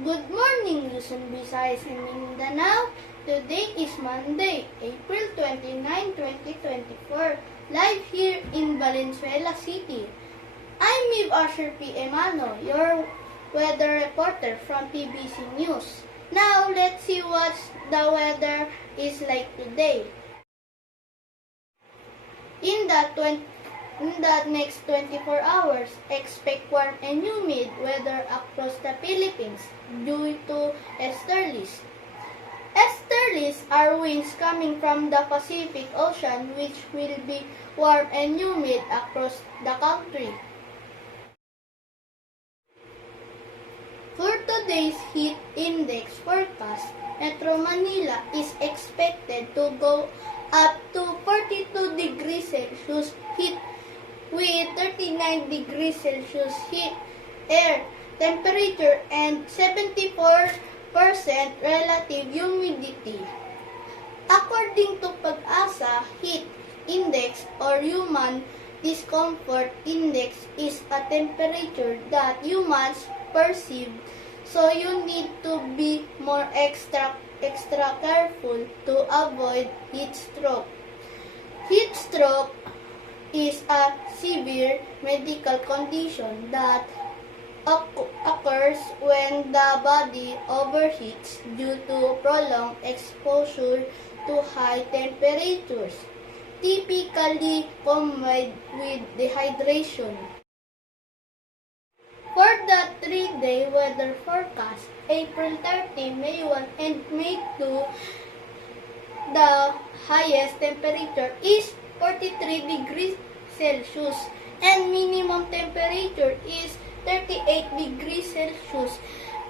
Good morning, Luzon, Visayas, and Mindanao. Today is Monday, April 29, 2024, live here in Valenzuela City. I'm Miv Asher P. Emano, your weather reporter from PBC News. Now, let's see what the weather is like today. In the next 24 hours, expect warm and humid weather across the Philippines due to easterlies. Easterlies are winds coming from the Pacific Ocean which will be warm and humid across the country. For today's heat index forecast, Metro Manila is expected to go up to 42 degrees Celsius heat with 39 degrees Celsius heat air temperature and 74% relative humidity. According to Pag-asa, heat index or human discomfort index is a temperature that humans perceive, so you need to be more extra careful to avoid heat stroke. Heat stroke is a severe medical condition that occurs when the body overheats due to prolonged exposure to high temperatures, typically combined with dehydration. For the 3-day weather forecast, April 30, May 1, and May 2, the highest temperature is 43 degrees Celsius and minimum temperature is 38 degrees Celsius,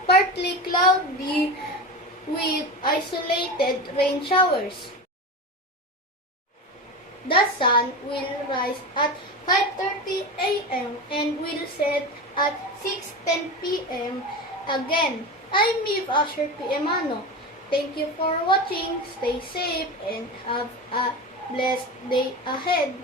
partly cloudy with isolated rain showers. The sun will rise at 5:30 a.m. and will set at 6:10 p.m. Again, I'm Miv Asher P. Emano. Thank you for watching. Stay safe and have a blessed day ahead.